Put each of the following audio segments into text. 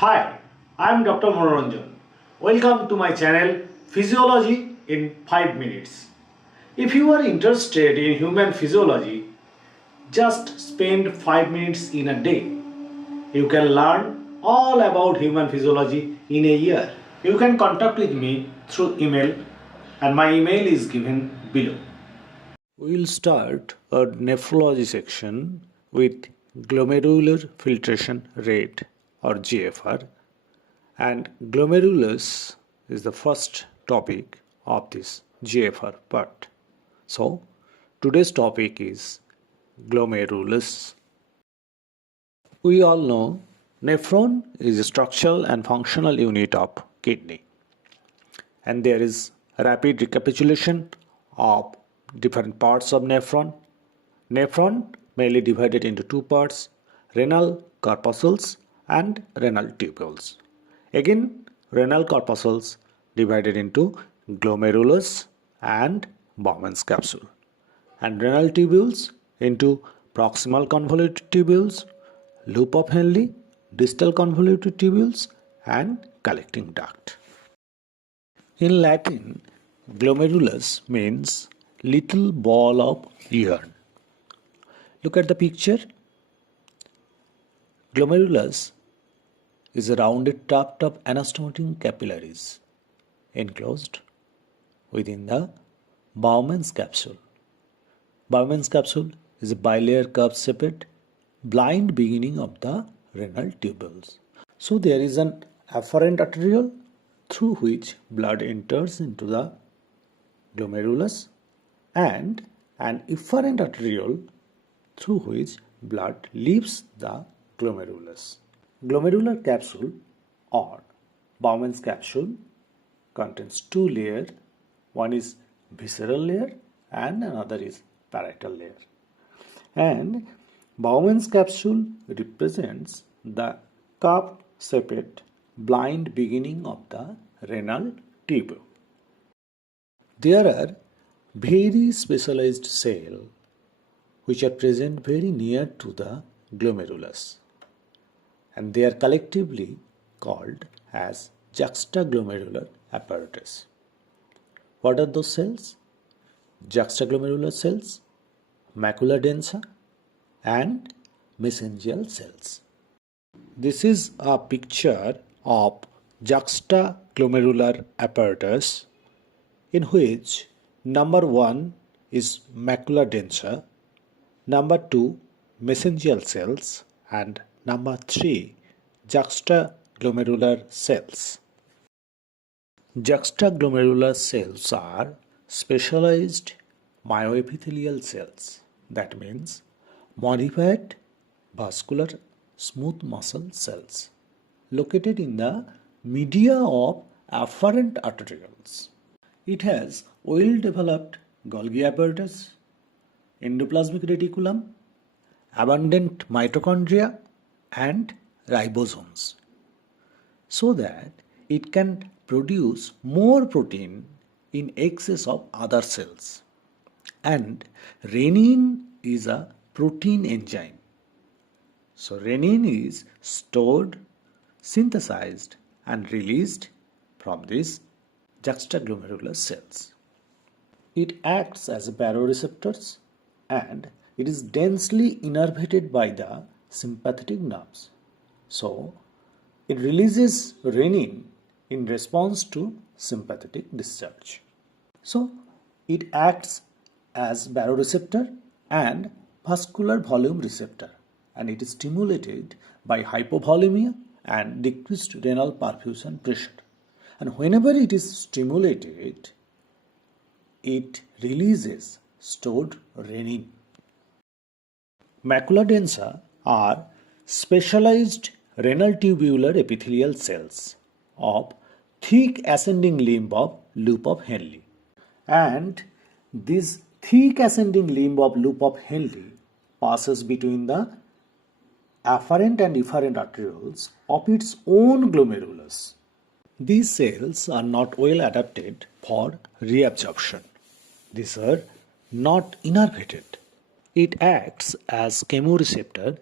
Hi, I am Dr. Manoranjan. Welcome to my channel Physiology in 5 minutes. If you are interested in human physiology, just spend 5 minutes in a day. You can learn all about human physiology in a year. You can contact with me through email and my email is given below. We will start a nephrology section with glomerular filtration rate or GFR, and glomerulus is the first topic of this GFR part. So today's topic is glomerulus. We all know nephron is a structural and functional unit of kidney, and there is a rapid recapitulation of different parts of nephron. Nephron mainly divided into two parts: renal corpuscles and renal tubules. Again, renal corpuscles divided into glomerulus and Bowman's capsule, and renal tubules into proximal convoluted tubules, loop of Henle, distal convoluted tubules, and collecting duct. In Latin, glomerulus means little ball of yarn. Look at the picture. Glomerulus is a rounded tuft of anastomotic capillaries enclosed within the Bowman's capsule. Bowman's capsule is a bilayer curve-shaped blind beginning of the renal tubules. So there is an afferent arteriole through which blood enters into the glomerulus and an efferent arteriole through which blood leaves the glomerulus. Glomerular capsule or Bowman's capsule contains two layers. One is visceral layer and another is parietal layer. And Bowman's capsule represents the cup-shaped blind beginning of the renal tubule. There are very specialized cells which are present very near to the glomerulus, and they are collectively called as juxtaglomerular apparatus. What are those cells? Juxtaglomerular cells, macula densa, and mesangial cells. This is a picture of juxtaglomerular apparatus in which number 1 is macula densa, number 2 mesangial cells, and number 3 juxtaglomerular cells. Juxtaglomerular cells are specialized myoepithelial cells, that means modified vascular smooth muscle cells located in the media of afferent arterioles. It has well-developed Golgi apparatus, endoplasmic reticulum, abundant mitochondria, and ribosomes, so that it can produce more protein in excess of other cells. And renin is a protein enzyme. So renin is stored, synthesized, and released from these juxtaglomerular cells. It acts as baroreceptors and it is densely innervated by the sympathetic nerves. So it releases renin in response to sympathetic discharge. So it acts as baroreceptor and vascular volume receptor, and it is stimulated by hypovolemia and decreased renal perfusion pressure. And whenever it is stimulated, it releases stored renin. Macula densa are specialized renal tubular epithelial cells of thick ascending limb of loop of Henle, and this thick ascending limb of loop of Henle passes between the afferent and efferent arterioles of its own glomerulus. These cells are not well adapted for reabsorption. These are not innervated. It acts as chemoreceptor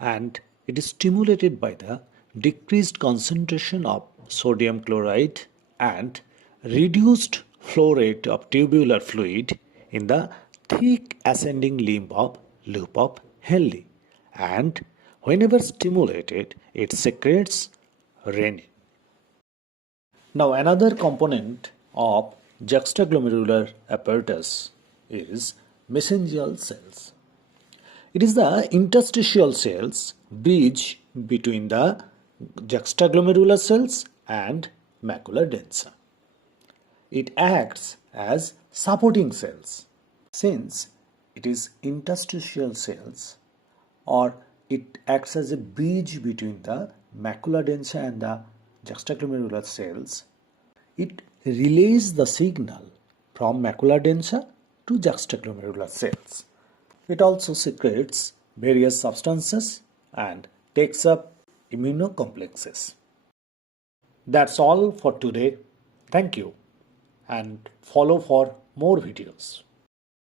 and it is stimulated by the decreased concentration of sodium chloride and reduced flow rate of tubular fluid in the thick ascending limb of loop of Henle, and whenever stimulated it secretes renin. Now another component of juxtaglomerular apparatus is mesangial cells. It is the interstitial cells bridge between the juxtaglomerular cells and macula densa. It acts as supporting cells. Since it is interstitial cells, or it acts as a bridge between the macula densa and the juxtaglomerular cells, it relays the signal from macula densa to juxtaglomerular cells. It also secretes various substances and takes up immunocomplexes. That's all for today. Thank you and follow for more videos.